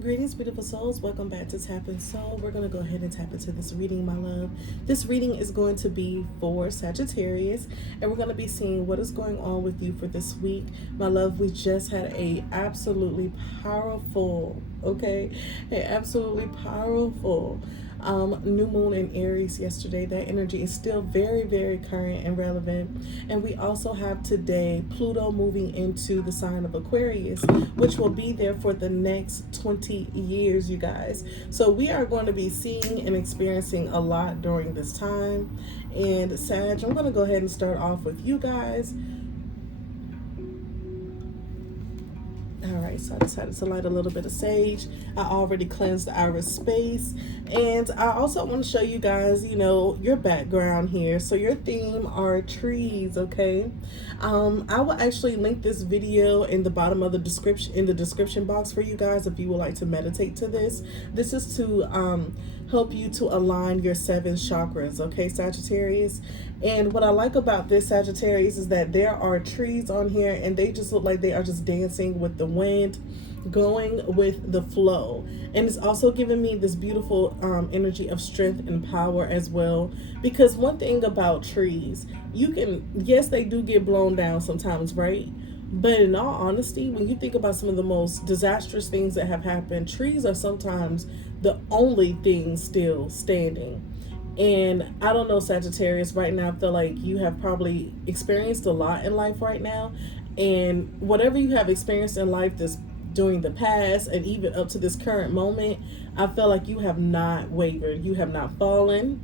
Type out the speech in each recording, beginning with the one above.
Greetings, beautiful souls. Welcome back to Tap In Soul. We're going to go ahead and tap into this reading, my love. This reading is going to be for Sagittarius, and we're going to be seeing what is going on with you for this week. My love, we just had a absolutely powerful, new moon in Aries yesterday. That energy is still very, very current and relevant. And we also have today Pluto moving into the sign of Aquarius, which will be there for the next 20 years, you guys. So we are going to be seeing and experiencing a lot during this time. And Sag, I'm going to go ahead and start off with you guys. Alright, so I decided to light a little bit of sage. I already cleansed our space. And I also want to show you guys, your background here. So your theme are trees, okay? I will actually link this video in the bottom of the description box for you guys if you would like to meditate to this. This is to help you to align your 7 chakras, okay, Sagittarius? And what I like about this, Sagittarius, is that there are trees on here and they just look like they are just dancing with the wind, going with the flow. And it's also giving me this beautiful energy of strength and power as well. Because one thing about trees, yes, they do get blown down sometimes, right? But in all honesty, when you think about some of the most disastrous things that have happened, trees are sometimes the only thing still standing. And I don't know, Sagittarius, right now I feel like you have probably experienced a lot in life right now. And whatever you have experienced in life during the past and even up to this current moment, I feel like you have not wavered. You have not fallen.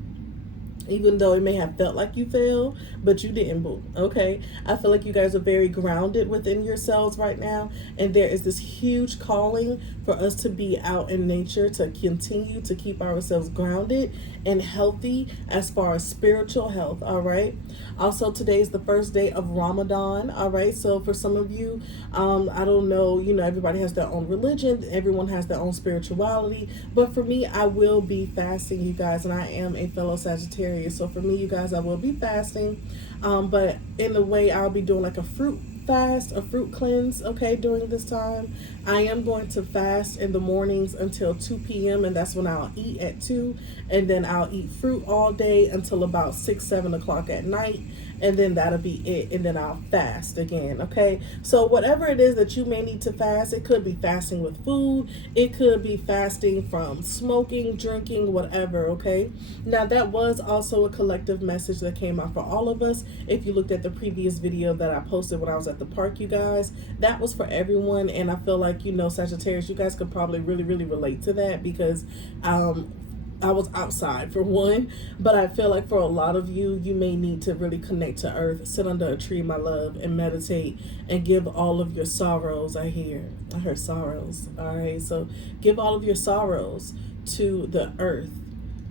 Even though it may have felt like you fell, but you didn't move, okay? I feel like you guys are very grounded within yourselves right now, and there is this huge calling for us to be out in nature, to continue to keep ourselves grounded and healthy as far as spiritual health, all right? Also, today is the first day of Ramadan, all right? So for some of you, I don't know, everybody has their own religion, everyone has their own spirituality, but for me, I will be fasting, you guys, and I am a fellow Sagittarius. So for me, you guys, I will be fasting, but in a way, I'll be doing like a fruit fast, a fruit cleanse, okay, during this time. I am going to fast in the mornings until 2 p.m. and that's when I'll eat at 2, and then I'll eat fruit all day until about 6-7 o'clock at night, and then that'll be it, and then I'll fast again, okay? So whatever it is that you may need to fast, it could be fasting with food, it could be fasting from smoking, drinking, whatever, okay? Now that was also a collective message that came out for all of us. If you looked at the previous video that I posted when I was at the park, you guys, that was for everyone. And I feel like, Sagittarius, you guys could probably really, really relate to that because I was outside for one, but I feel like for a lot of you, you may need to really connect to earth, sit under a tree, my love, and meditate and give all of your sorrows. I heard sorrows. All right. So give all of your sorrows to the earth,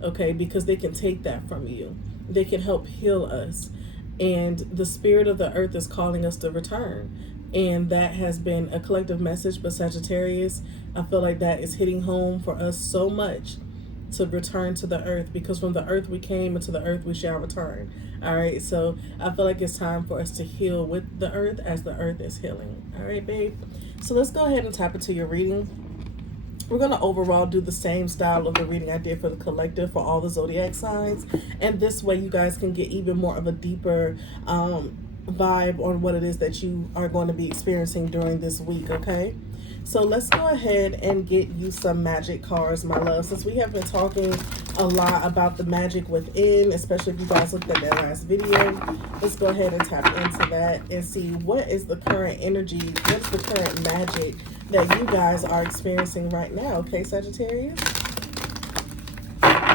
okay? Because they can take that from you. They can help heal us. And the spirit of the earth is calling us to return. And that has been a collective message. But Sagittarius, I feel like that is hitting home for us so much, to return to the earth, because from the earth we came and to the earth we shall return. All right, so I feel like it's time for us to heal with the earth as the earth is healing. All right, babe, so let's go ahead and tap into your reading. We're going to overall do the same style of the reading I did for the collective for all the zodiac signs, and this way you guys can get even more of a deeper vibe on what it is that you are going to be experiencing during this week, okay? So let's go ahead and get you some magic cards, my love. Since we have been talking a lot about the magic within, especially if you guys looked at that last video, let's go ahead and tap into that and see what is the current energy, what's the current magic that you guys are experiencing right now, okay, Sagittarius?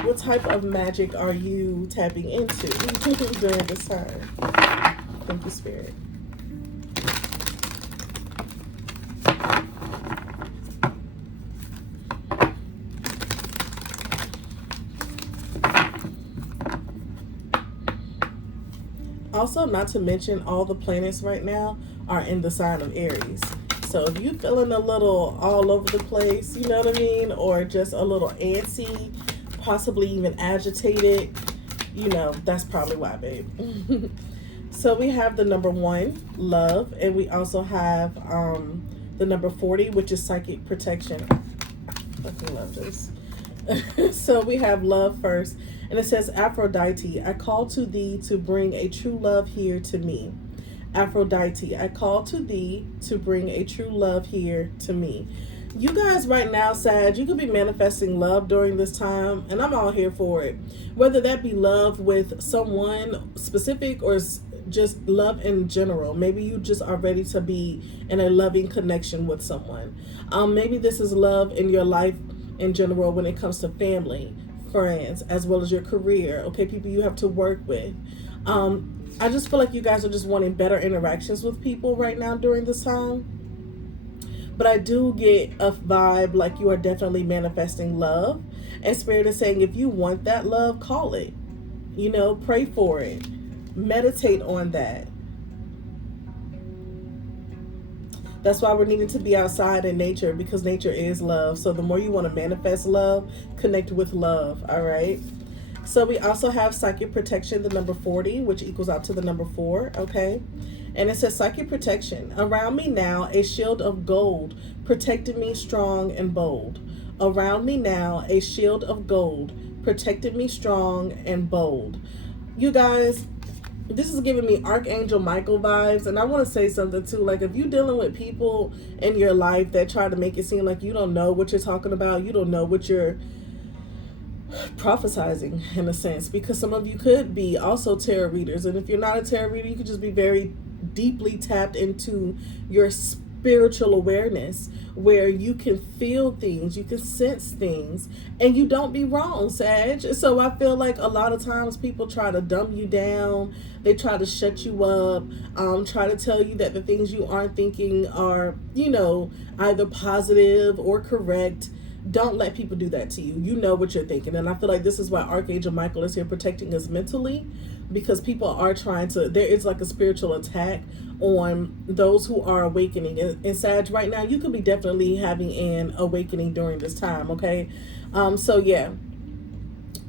What type of magic are you tapping into during this time? Thank you, Spirit. Also, not to mention, all the planets right now are in the sign of Aries. So if you're feeling a little all over the place, you know what I mean, or just a little antsy, possibly even agitated, that's probably why, babe. So we have the number 1, love, and we also have the number 40, which is psychic protection. fucking love this. So we have love first. And it says, Aphrodite, I call to thee to bring a true love here to me. Aphrodite, I call to thee to bring a true love here to me. You guys right now, Sag, you could be manifesting love during this time, and I'm all here for it. Whether that be love with someone specific or just love in general. Maybe you just are ready to be in a loving connection with someone. Maybe this is love in your life in general when it comes to family, friends, as well as your career, okay, people you have to work with. I just feel like you guys are just wanting better interactions with people right now during this time. But I do get a vibe like you are definitely manifesting love. And Spirit is saying if you want that love, call it. You know, pray for it. Meditate on that. That's why we're needing to be outside in nature, because nature is love. So the more you want to manifest love, connect with love, all right? So we also have psychic protection, the number 40, which equals out to the number 4, okay? And it says psychic protection. Around me now, a shield of gold, protected me strong and bold. Around me now, a shield of gold, protected me strong and bold. You guys, this is giving me Archangel Michael vibes. And I want to say something too. Like, if you're dealing with people in your life that try to make it seem like you don't know what you're talking about, you don't know what you're prophesizing in a sense, because some of you could be also tarot readers. And if you're not a tarot reader, you could just be very deeply tapped into your spiritual awareness, where you can feel things, you can sense things, and you don't be wrong, Sag. So I feel like a lot of times people try to dumb you down, they try to shut you up, try to tell you that the things you aren't thinking are, you know, either positive or correct. Don't let people do that to you. You know what you're thinking. And I feel like this is why Archangel Michael is here protecting us mentally, because people are trying to, there is like a spiritual attack on those who are awakening. And Sag, right now, you could be definitely having an awakening during this time, okay? So yeah.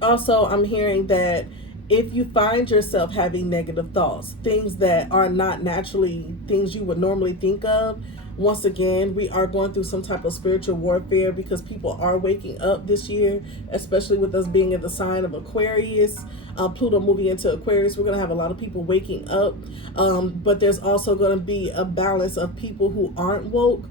Also, I'm hearing that if you find yourself having negative thoughts, things that are not naturally things you would normally think of, once again, we are going through some type of spiritual warfare, because people are waking up this year, especially with us being in the sign of Aquarius. Pluto moving into Aquarius, we're going to have a lot of people waking up. But there's also going to be a balance of people who aren't woke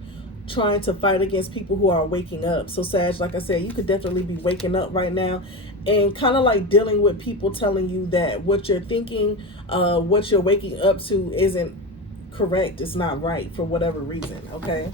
trying to fight against people who are waking up. So Sag, like I said, you could definitely be waking up right now and kind of like dealing with people telling you that what you're thinking, what you're waking up to isn't correct, it's not right for whatever reason, okay?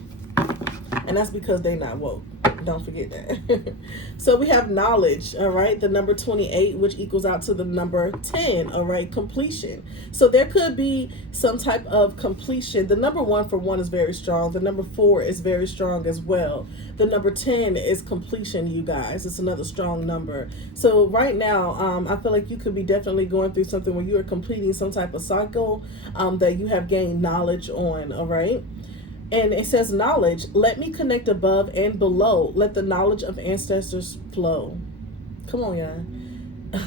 And that's because they're not woke. Don't forget that. So we have knowledge, all right? The number 28, which equals out to the number 10, all right? Completion. So there could be some type of completion. The number 1 for 1 is very strong. The number 4 is very strong as well. The number 10 is completion, you guys. It's another strong number. So right now, I feel like you could be definitely going through something where you are completing some type of cycle that you have gained knowledge on, all right? And it says knowledge, let me connect above and below. Let the knowledge of ancestors flow. Come on, y'all.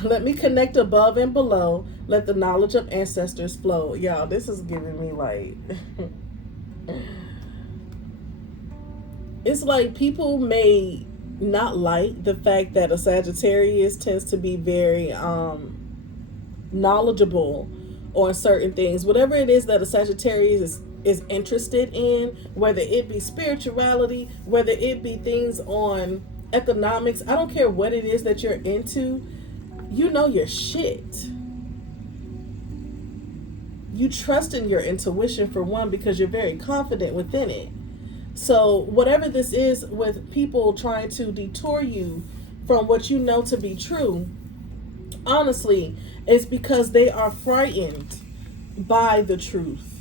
Let me connect above and below. Let the knowledge of ancestors flow. Y'all, this is giving me like... It's like people may not like the fact that a Sagittarius tends to be very knowledgeable on certain things. Whatever it is that a Sagittarius is interested in, whether it be spirituality, whether it be things on economics, I don't care what it is that you're into, you know your shit. You trust in your intuition, for one, because you're very confident within it. So whatever this is with people trying to detour you from what you know to be true, honestly, it's because they are frightened by the truth.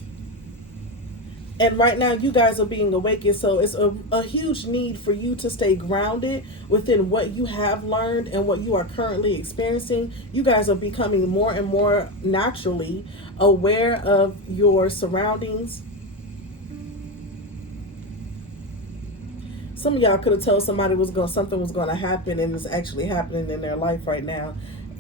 And right now, you guys are being awakened, so it's a huge need for you to stay grounded within what you have learned and what you are currently experiencing. You guys are becoming more and more naturally aware of your surroundings. Some of y'all could have told somebody something was going to happen, and it's actually happening in their life right now.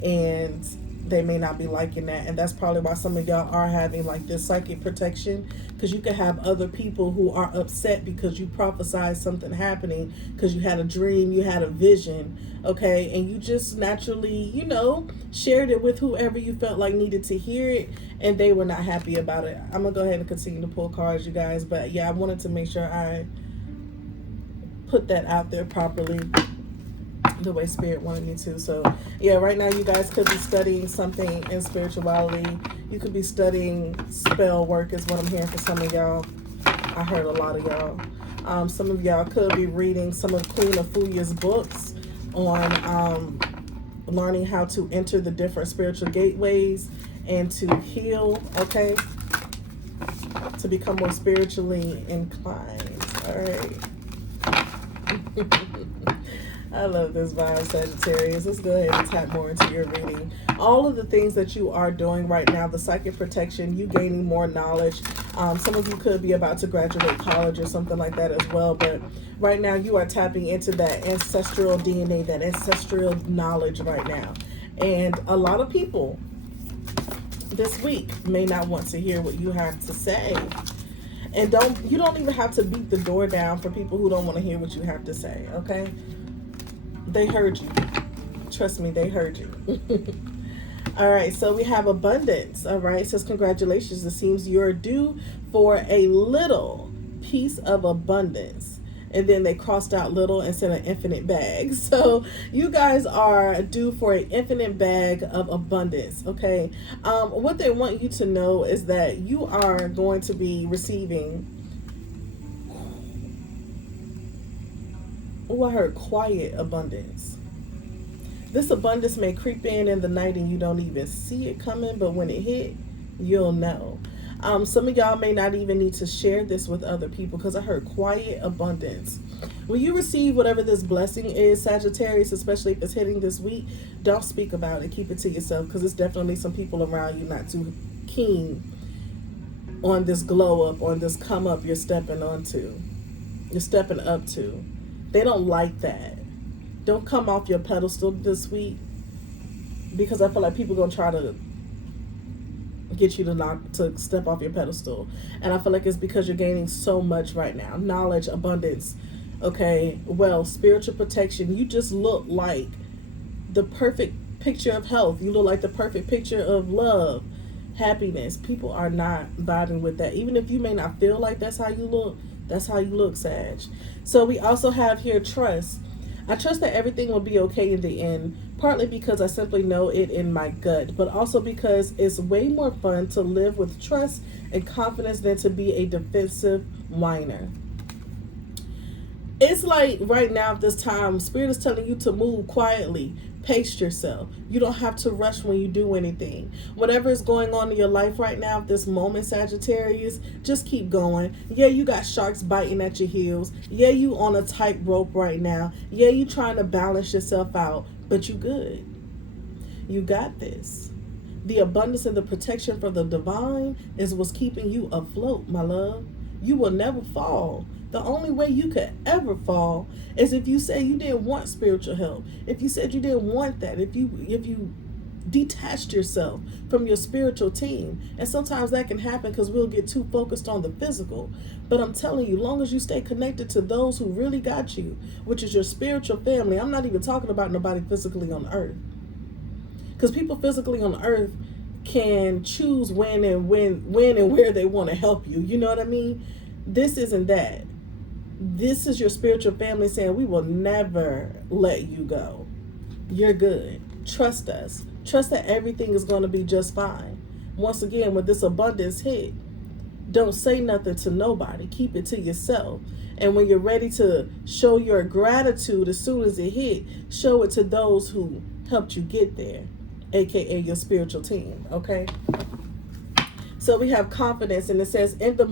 And they may not be liking that. And that's probably why some of y'all are having like this psychic protection, because you could have other people who are upset because you prophesied something happening, because you had a dream, you had a vision, okay, and you just naturally, you know, shared it with whoever you felt like needed to hear it, and they were not happy about it. I'm gonna go ahead and continue to pull cards, you guys, but yeah, I wanted to make sure I put that out there properly the way Spirit wanted me to. So yeah, right now you guys could be studying something in spirituality. You could be studying spell work is what I'm hearing for some of y'all. I heard a lot of y'all. Some of y'all could be reading some of Queen Afuya's books on learning how to enter the different spiritual gateways and to heal, okay, to become more spiritually inclined. All right. I love this vibe, Sagittarius. Let's go ahead and tap more into your reading. All of the things that you are doing right now, the psychic protection, you gaining more knowledge. Some of you could be about to graduate college or something like that as well. But right now you are tapping into that ancestral DNA, that ancestral knowledge right now. And a lot of people this week may not want to hear what you have to say. And you don't even have to beat the door down for people who don't want to hear what you have to say, okay? They heard you. Trust me, they heard you. All right, so we have abundance. All right, it says congratulations. It seems you're due for a little piece of abundance. And then they crossed out little and said an infinite bag. So you guys are due for an infinite bag of abundance, okay? What they want you to know is that you are going to be receiving, oh, I heard quiet abundance. This abundance may creep in the night and you don't even see it coming, but when it hit, you'll know. Some of y'all may not even need to share this with other people, because I heard quiet abundance. When you receive whatever this blessing is, Sagittarius, especially if it's hitting this week, don't speak about it. Keep it to yourself, because it's definitely some people around you not too keen on this glow up, on this come up you're stepping onto. You're stepping up to. They don't like that. Don't come off your pedestal this week, because I feel like people are going to try to get you to step off your pedestal. And I feel like it's because you're gaining so much right now. Knowledge, abundance, okay, wealth, spiritual protection. You just look like the perfect picture of health. You look like the perfect picture of love, happiness. People are not vibing with that. Even if you may not feel like that's how you look, that's how you look, Sag. So we also have here trust. I trust that everything will be okay in the end, partly because I simply know it in my gut, but also because it's way more fun to live with trust and confidence than to be a defensive whiner. It's like right now at this time, Spirit is telling you to move quietly. Pace yourself. You don't have to rush when you do anything. Whatever is going on in your life right now at this moment, Sagittarius, just keep going. Yeah, you got sharks biting at your heels. Yeah, you on a tightrope right now. Yeah, you trying to balance yourself out, but you good. You got this. The abundance and the protection from the divine is what's keeping you afloat, my love. You will never fall. The only way you could ever fall is if you say you didn't want spiritual help. If you said you didn't want that. If you detached yourself from your spiritual team. And sometimes that can happen because we'll get too focused on the physical. But I'm telling you, long as you stay connected to those who really got you, which is your spiritual family. I'm not even talking about nobody physically on earth. Because people physically on earth can choose when and where they want to help you. You know what I mean? This isn't that. This is your spiritual family saying, we will never let you go. You're good. Trust us. Trust that everything is going to be just fine. Once again, when this abundance hit, don't say nothing to nobody. Keep it to yourself. And when you're ready to show your gratitude as soon as it hit, show it to those who helped you get there, aka your spiritual team, okay? So we have confidence, and it says, in this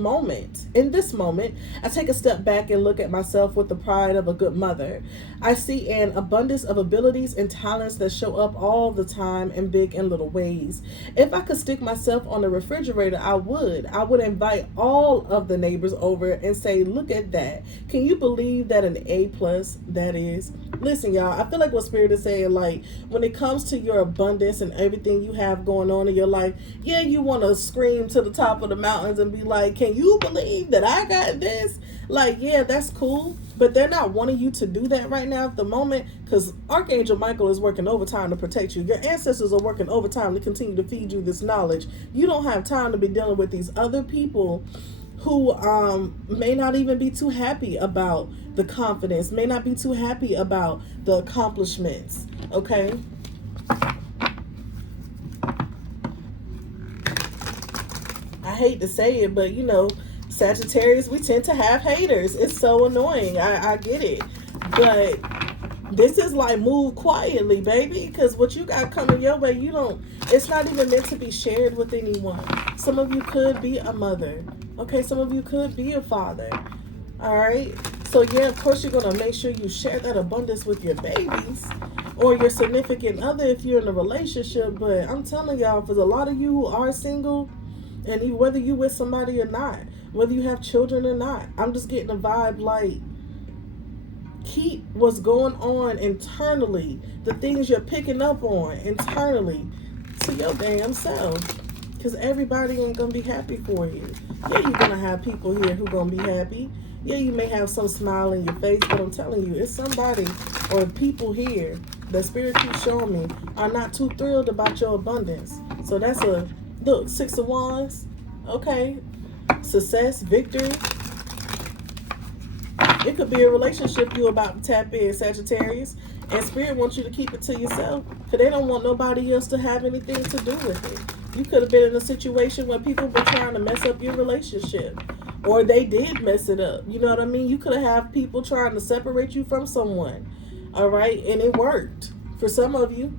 moment, I take a step back and look at myself with the pride of a good mother. I see an abundance of abilities and talents that show up all the time in big and little ways. If I could stick myself on the refrigerator, I would. I would invite all of the neighbors over and say, look at that. Can you believe that an A+, that is, Listen, y'all, I feel like what Spirit is saying, like, when it comes to your abundance and everything you have going on in your life, yeah, you want to scream to the top of the mountains and be like, can you believe that I got this? Like, yeah, that's cool, but they're not wanting you to do that right now at the moment, because Archangel Michael is working overtime to protect you. Your ancestors are working overtime to continue to feed you this knowledge. You don't have time to be dealing with these other people who may not even be too happy about the confidence, may not be too happy about the accomplishments, okay? I hate to say it, but you know, Sagittarius, we tend to have haters. It's so annoying. I get it. But this is like, move quietly, baby, because what you got coming your way, it's not even meant to be shared with anyone. Some of you could be a mother. Okay, some of you could be a father. All right. So yeah, of course you're going to make sure you share that abundance with your babies or your significant other if you're in a relationship. But I'm telling y'all, for a lot of you who are single, and whether you with somebody or not, whether you have children or not, I'm just getting a vibe like, keep what's going on internally, the things you're picking up on internally, to your damn self. Because everybody ain't going to be happy for you. Yeah, you're going to have people here who going to be happy. Yeah, you may have some smile in your face, but I'm telling you, it's somebody or people here that Spirit keeps showing me are not too thrilled about your abundance. So that's a, look, 6 of Wands. Okay. Success, victory. It could be a relationship you're about to tap in, Sagittarius. And Spirit wants you to keep it to yourself, because they don't want nobody else to have anything to do with it. You could have been in a situation where people were trying to mess up your relationship, or they did mess it up. You know what I mean? You could have people trying to separate you from someone. All right? And it worked for some of you.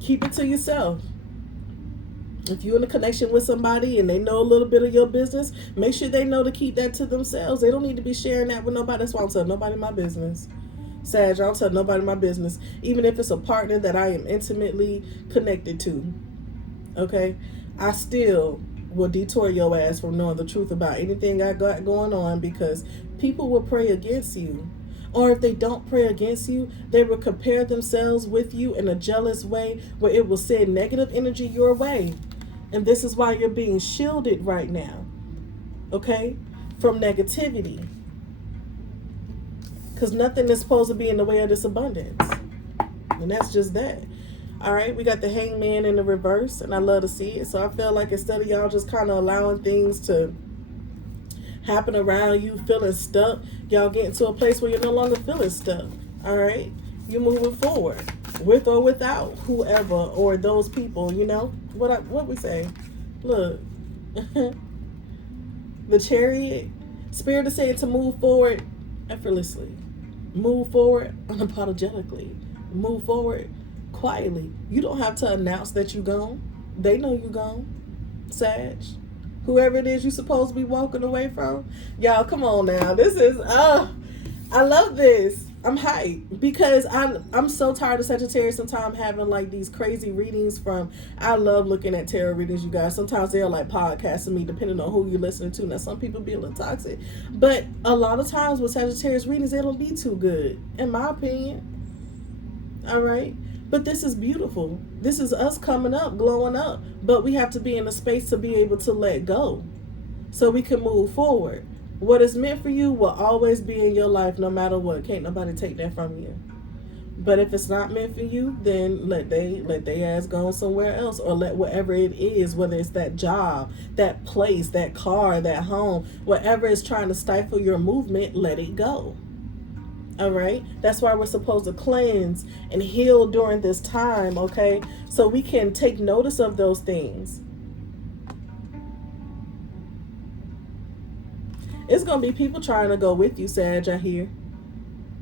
Keep it to yourself. If you're in a connection with somebody and they know a little bit of your business, make sure they know to keep that to themselves. They don't need to be sharing that with nobody. That's why I'm telling nobody my business. Sag, I don't tell nobody my business, even if it's a partner that I am intimately connected to. Okay? I still will detour your ass from knowing the truth about anything I got going on, because people will pray against you. Or if they don't pray against you, they will compare themselves with you in a jealous way where it will send negative energy your way. And this is why you're being shielded right now. Okay? From negativity. Because nothing is supposed to be in the way of this abundance. And that's just that. All right, we got the Hangman in the reverse, and I love to see it. So I feel like instead of y'all just kind of allowing things to happen around you, feeling stuck, y'all get into a place where you're no longer feeling stuck. All right, you're moving forward, with or without whoever or those people. You know what we say. Look, the Chariot. Spirit is saying to move forward effortlessly, move forward unapologetically, move forward quietly. You don't have to announce that you gone. They know you gone. Sag, whoever it is you're supposed to be walking away from. Y'all, come on now. This is, I love this. I'm hyped because I'm so tired of Sagittarius sometimes having like these crazy readings from, I love looking at tarot readings, you guys. Sometimes they're like podcasting me depending on who you're listening to. Now, some people be a little toxic, but a lot of times with Sagittarius readings, they don't be too good, in my opinion. All right. But this is beautiful. This is us coming up, glowing up. But we have to be in a space to be able to let go so we can move forward. What is meant for you will always be in your life no matter what. Can't nobody take that from you. But if it's not meant for you, then let they ass go somewhere else, or let whatever it is, whether it's that job, that place, that car, that home, whatever is trying to stifle your movement, let it go. All right, that's why we're supposed to cleanse and heal during this time, okay? So we can take notice of those things. It's going to be people trying to go with you, Sag, I hear.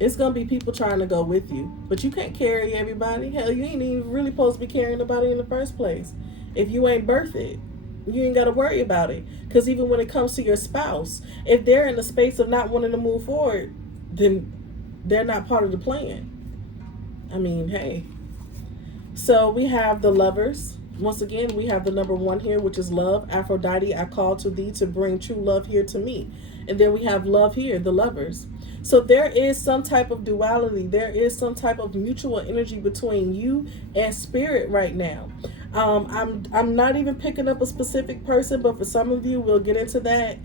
It's going to be people trying to go with you. But you can't carry everybody. Hell, you ain't even really supposed to be carrying nobody in the first place. If you ain't birthed it, you ain't got to worry about it. Because even when it comes to your spouse, if they're in a space of not wanting to move forward, then they're not part of the plan. I mean, hey. So we have the Lovers. Once again, we have the number 1 here, which is love. Aphrodite, I call to thee to bring true love here to me. And then we have love here, the Lovers. So there is some type of duality. There is some type of mutual energy between you and spirit right now. I'm not even picking up a specific person, but for some of you, we'll get into that.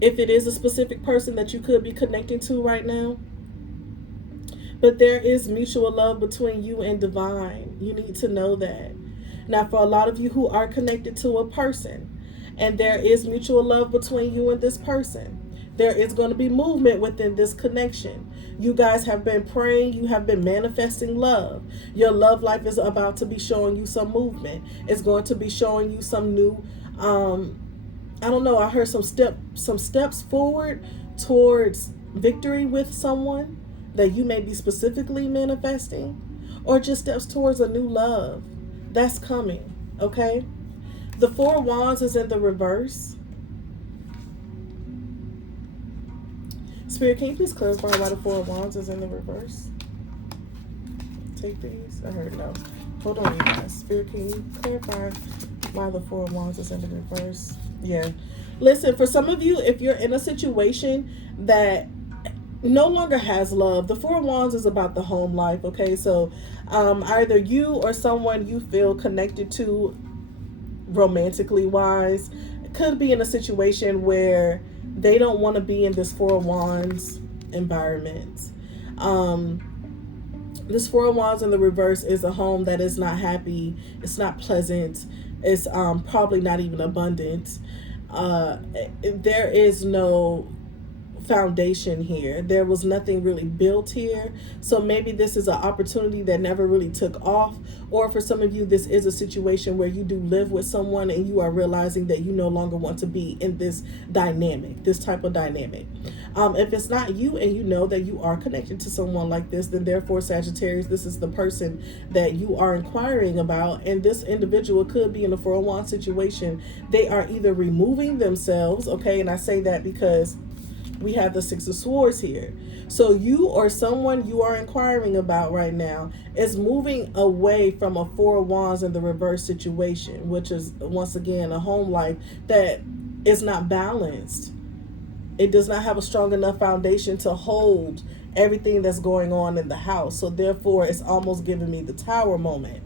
If it is a specific person that you could be connecting to right now, but there is mutual love between you and divine. You need to know that. Now, for a lot of you who are connected to a person, and there is mutual love between you and this person, there is going to be movement within this connection. You guys have been praying. You have been manifesting love. Your love life is about to be showing you some movement. It's going to be showing you some new, I don't know, I heard some steps forward towards victory with someone that you may be specifically manifesting, or just steps towards a new love that's coming. Okay, the Four of Wands is in the reverse. Spirit, can you please clarify why the Four of Wands is in the reverse? Take these. I heard no. Hold on, you guys. Spirit, can you clarify why the Four of Wands is in the reverse? Yeah. Listen, for some of you, if you're in a situation that no longer has love, the Four of Wands is about the home life. Okay, so either you or someone you feel connected to romantically wise could be in a situation where they don't want to be in this Four of Wands environment. This Four of Wands in the reverse is a home that is not happy. It's not pleasant. It's probably not even abundant. There is no foundation here. There was nothing really built here. So maybe this is an opportunity that never really took off, or for some of you, this is a situation where you do live with someone and you are realizing that you no longer want to be in this dynamic, this type of dynamic. If it's not you and you know that you are connected to someone like this, then therefore, Sagittarius, this is the person that you are inquiring about, and this individual could be in a 401 situation. They are either removing themselves, okay, and I say that because we have the Six of Swords here. So you or someone you are inquiring about right now is moving away from a Four of Wands in the reverse situation, which is, once again, a home life that is not balanced. It does not have a strong enough foundation to hold everything that's going on in the house. So therefore, it's almost giving me the Tower moment.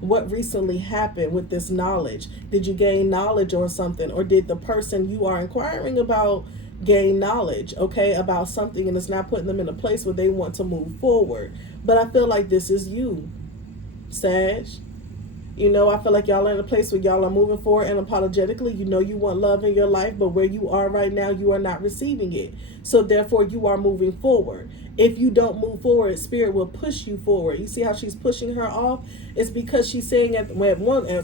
What recently happened with this knowledge? Did you gain knowledge on something, or did the person you are inquiring about gain knowledge, okay, about something, and it's not putting them in a place where they want to move forward? But I feel like this is you, Sag. You know, I feel like y'all are in a place where y'all are moving forward and unapologetically. You know you want love in your life, but where you are right now, you are not receiving it. So therefore, you are moving forward. If you don't move forward, Spirit will push you forward. You see how she's pushing her off? It's because she's saying at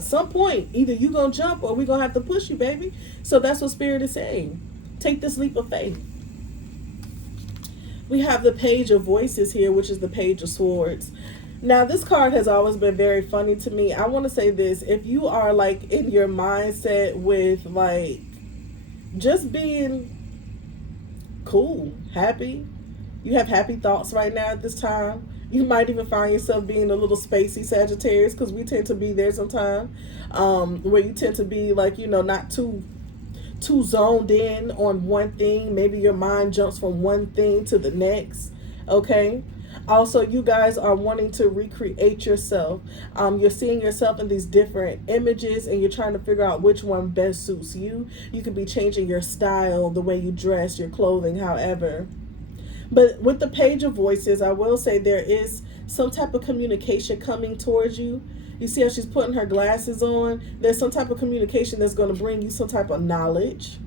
some point, either you're going to jump or we're going to have to push you, baby. So that's what Spirit is saying. Take this leap of faith. We have the Page of Voices here, which is the Page of Swords. Now, this card has always been very funny to me. I want to say this. If you are like in your mindset with like just being cool, happy, you have happy thoughts right now at this time. You might even find yourself being a little spacey, Sagittarius, because we tend to be there sometimes, where you tend to be like, you know, not too zoned in on one thing. Maybe your mind jumps from one thing to the next. Okay. Also, you guys are wanting to recreate yourself. You're seeing yourself in these different images and you're trying to figure out which one best suits you. You could be changing your style, the way you dress, your clothing, however. But with the Page of Voices, I will say there is some type of communication coming towards you. You see how she's putting her glasses on? There's some type of communication that's going to bring you some type of knowledge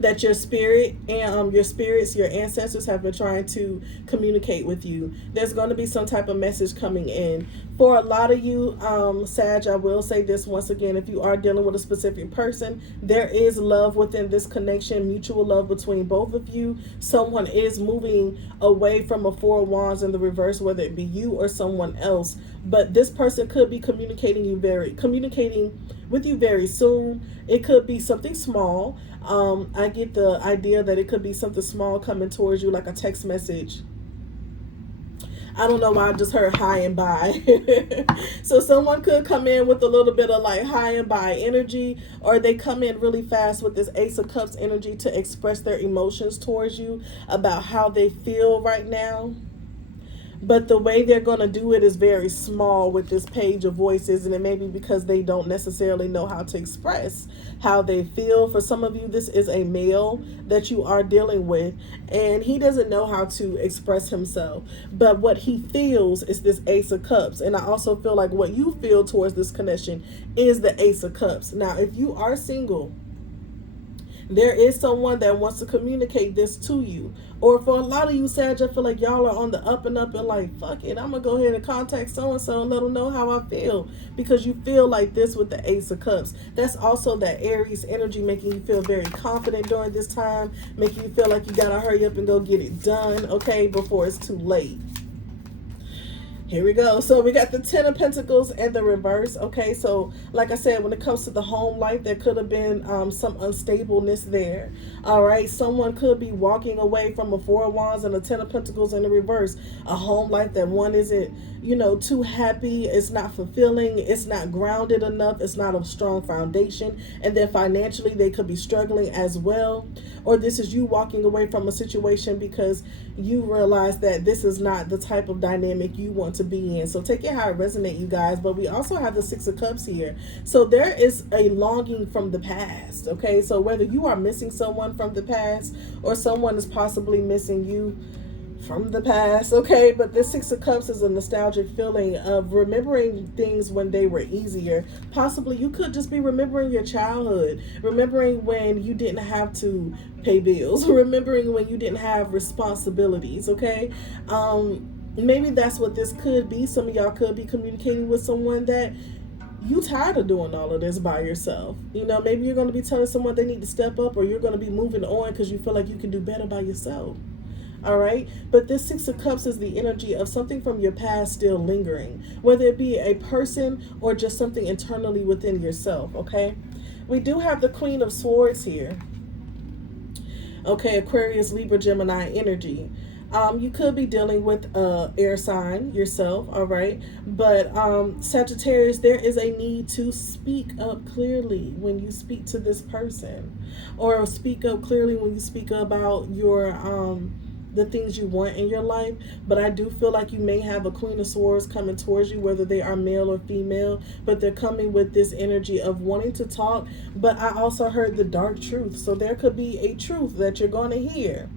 that your spirit and your spirits, your ancestors have been trying to communicate with you. There's going to be some type of message coming in. For a lot of you, Sag, I will say this once again, if you are dealing with a specific person, there is love within this connection, mutual love between both of you. Someone is moving away from a Four of Wands in the reverse, whether it be you or someone else. But this person could be communicating with you very soon. It could be something small. I get the idea that it could be something small coming towards you, like a text message. I don't know why I just heard high and by. So someone could come in with a little bit of like high and by energy, or they come in really fast with this Ace of Cups energy to express their emotions towards you about how they feel right now. But the way they're going to do it is very small with this Page of Voices, and it may be because they don't necessarily know how to express how they feel. For some of you, this is a male that you are dealing with, and he doesn't know how to express himself. But what he feels is this Ace of Cups, and I also feel like what you feel towards this connection is the Ace of Cups. Now, if you are single, there is someone that wants to communicate this to you. Or for a lot of you, Sag, I feel like y'all are on the up and up and like, fuck it, I'm going to go ahead and contact so-and-so and let them know how I feel. Because you feel like this with the Ace of Cups. That's also that Aries energy, making you feel very confident during this time. Making you feel like you got to hurry up and go get it done, okay, before it's too late. Here we go. So we got the Ten of Pentacles and the reverse. Okay, so like I said, when it comes to the home life, there could have been some unstableness there. All right, someone could be walking away from a Four of Wands and a Ten of Pentacles in the reverse. A home life that one isn't, you know, too happy. It's not fulfilling. It's not grounded enough. It's not a strong foundation. And then financially, they could be struggling as well. Or this is you walking away from a situation because you realize that this is not the type of dynamic you want to be in. So take it how it resonates, you guys. But we also have the Six of Cups here. So there is a longing from the past, okay? So whether you are missing someone from the past or someone is possibly missing you from the past, okay? But this Six of Cups is a nostalgic feeling of remembering things when they were easier. Possibly you could just be remembering your childhood, remembering when you didn't have to pay bills, remembering when you didn't have responsibilities, okay? Maybe that's what this could be. Some of y'all could be communicating with someone that you tired of doing all of this by yourself. You know, maybe you're going to be telling someone they need to step up, or you're going to be moving on because you feel like you can do better by yourself. All right, but this Six of Cups is the energy of something from your past still lingering, whether it be a person or just something internally within yourself. Okay, we do have the Queen of Swords here. Okay, Aquarius, Libra, Gemini energy. You could be dealing with air sign yourself, all right? But Sagittarius, there is a need to speak up clearly when you speak to this person, or speak up clearly when you speak about your the things you want in your life. But I do feel like you may have a Queen of Swords coming towards you, whether they are male or female, but they're coming with this energy of wanting to talk. But I also heard the dark truth. So there could be a truth that you're going to hear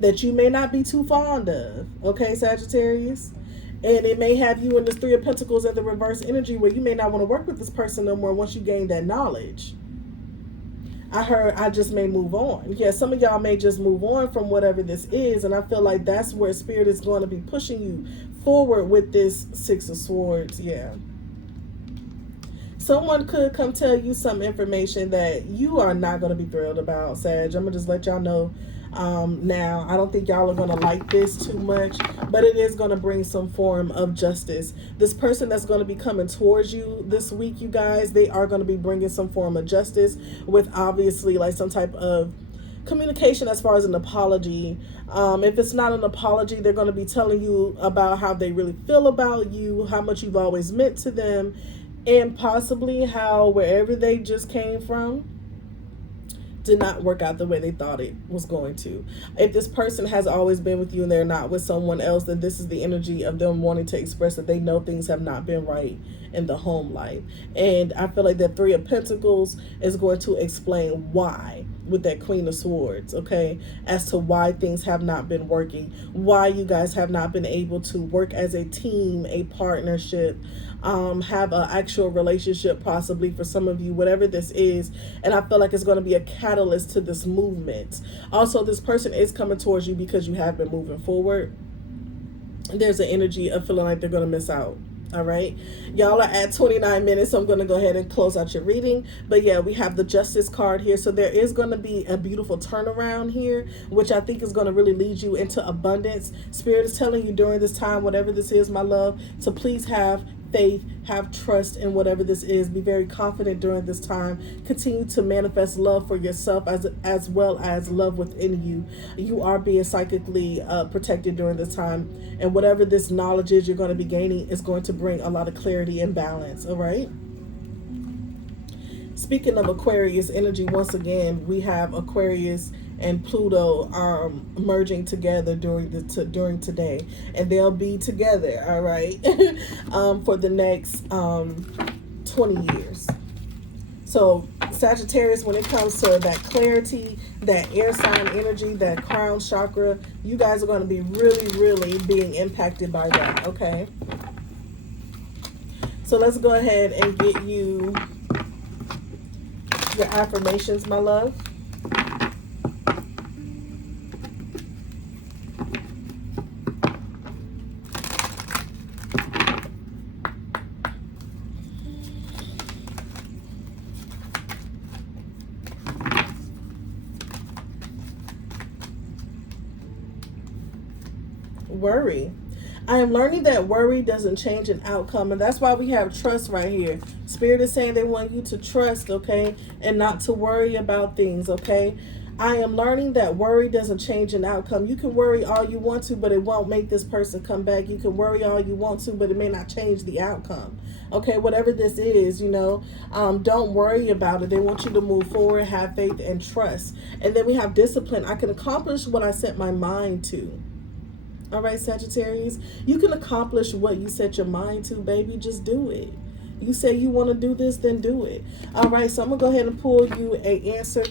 that you may not be too fond of, okay, Sagittarius? And it may have you in this Three of Pentacles and the reverse energy where you may not want to work with this person no more once you gain that knowledge. I heard I just may move on. Yeah, some of y'all may just move on from whatever this is, and I feel like that's where Spirit is going to be pushing you forward with this Six of Swords, yeah. Someone could come tell you some information that you are not going to be thrilled about, Sag. I'm going to just let y'all know now. I don't think y'all are going to like this too much, but it is going to bring some form of justice. This person that's going to be coming towards you this week, you guys, they are going to be bringing some form of justice with obviously like some type of communication as far as an apology. If it's not an apology, they're going to be telling you about how they really feel about you, how much you've always meant to them, and possibly how wherever they just came from did not work out the way they thought it was going to. If this person has always been with you and they're not with someone else, then this is the energy of them wanting to express that they know things have not been right in the home life. And I feel like that Three of Pentacles is going to explain why with that Queen of Swords, okay, as to why things have not been working, why you guys have not been able to work as a team, a partnership, have an actual relationship possibly for some of you, whatever this is. And I feel like it's going to be a catalyst to this movement. Also, this person is coming towards you because you have been moving forward. There's an energy of feeling like they're going to miss out. All right, y'all are at 29 minutes, so I'm going to go ahead and close out your reading. But yeah, we have the Justice card here, so there is going to be a beautiful turnaround here, which I think is going to really lead you into abundance. Spirit is telling you during this time, whatever this is, my love, to please have faith, have trust in whatever this is. Be very confident during this time. Continue to manifest love for yourself as well as love within you. You are being psychically protected during this time, and whatever this knowledge is you're going to be gaining is going to bring a lot of clarity and balance. All right. Speaking of Aquarius energy, once again, we have Aquarius and Pluto merging together during today, and they'll be together, all right, for the next 20 years. So Sagittarius, when it comes to that clarity, that air sign energy, that crown chakra, you guys are going to be really being impacted by that, okay? So let's go ahead and get you your affirmations, my love. Worry. I am learning that worry doesn't change an outcome, and that's why we have trust right here. Spirit is saying they want you to trust, okay, and not to worry about things, okay? I am learning that worry doesn't change an outcome. You can worry all you want to, but it won't make this person come back. You can worry all you want to, but it may not change the outcome. Okay, whatever this is, don't worry about it. They want you to move forward, have faith, and trust. And then we have discipline. I can accomplish what I set my mind to. All right, Sagittarius, you can accomplish what you set your mind to, baby. Just do it. You say you want to do this, then do it. All right, so I'm going to go ahead and pull you a answer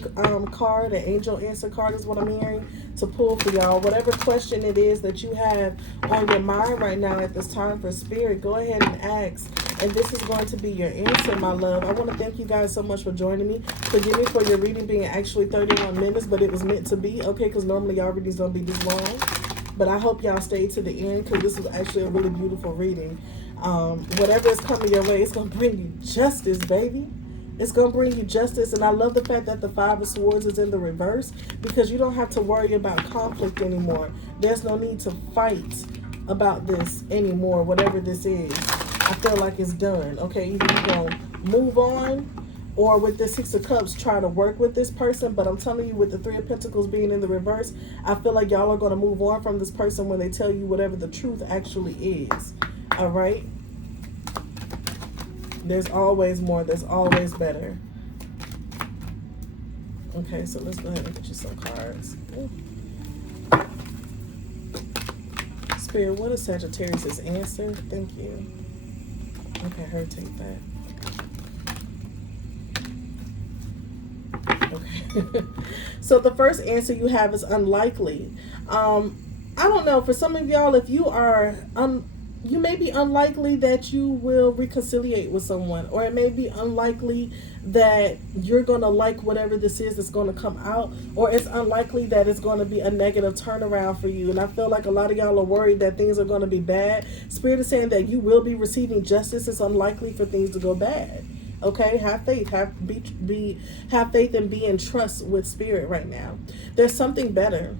card, an angel answer card is what I'm hearing to pull for y'all. Whatever question it is that you have on your mind right now at this time for Spirit, go ahead and ask. And this is going to be your answer, my love. I want to thank you guys so much for joining me. Forgive me for your reading being actually 31 minutes, but it was meant to be, okay, because normally y'all readings don't be this long. But I hope y'all stay to the end because this was actually a really beautiful reading. Whatever is coming your way, it's going to bring you justice, baby. It's going to bring you justice. And I love the fact that the Five of Swords is in the reverse because you don't have to worry about conflict anymore. There's no need to fight about this anymore, whatever this is. I feel like it's done, okay? Either you're going to move on, or with the Six of Cups, try to work with this person. But I'm telling you, with the Three of Pentacles being in the reverse, I feel like y'all are going to move on from this person when they tell you whatever the truth actually is. All right? There's always more. There's always better. Okay, so let's go ahead and get you some cards. Spirit, what is Sagittarius' answer? Thank you. Okay, her take that. Okay. So the first answer you have is unlikely. I don't know, for some of y'all, if you are you may be unlikely that you will reconciliate with someone, or it may be unlikely that you're going to like whatever this is that's going to come out, or it's unlikely that it's going to be a negative turnaround for you. And I feel like a lot of y'all are worried that things are going to be bad. Spirit is saying that you will be receiving justice. It's unlikely for things to go bad. Okay, have faith, have faith and be in trust with Spirit right now. There's something better.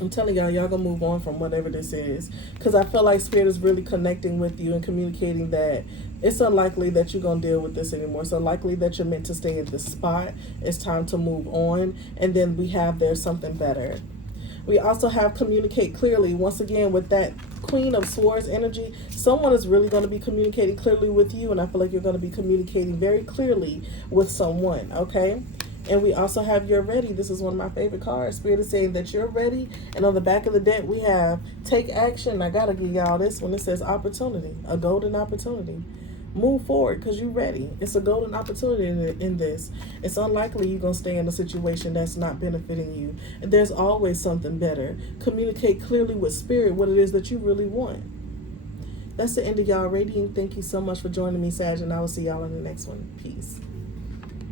I'm telling y'all gonna move on from whatever this is, because I feel like Spirit is really connecting with you and communicating that it's unlikely that you're gonna deal with this anymore. It's unlikely that you're meant to stay in this spot. It's time to move on. And then we have there's something better. We also have communicate clearly. Once again, with that Queen of Swords energy, someone is really going to be communicating clearly with you, and I feel like you're going to be communicating very clearly with someone, okay? And we also have you're ready. This is one of my favorite cards. Spirit is saying that you're ready. And on the back of the deck, we have take action. I got to give y'all this one. It says opportunity, a golden opportunity. Move forward because you're ready. It's a golden opportunity in this. It's unlikely you're going to stay in a situation that's not benefiting you. And there's always something better. Communicate clearly with Spirit what it is that you really want. That's the end of y'all reading. Thank you so much for joining me, Sag, and I will see y'all in the next one. Peace.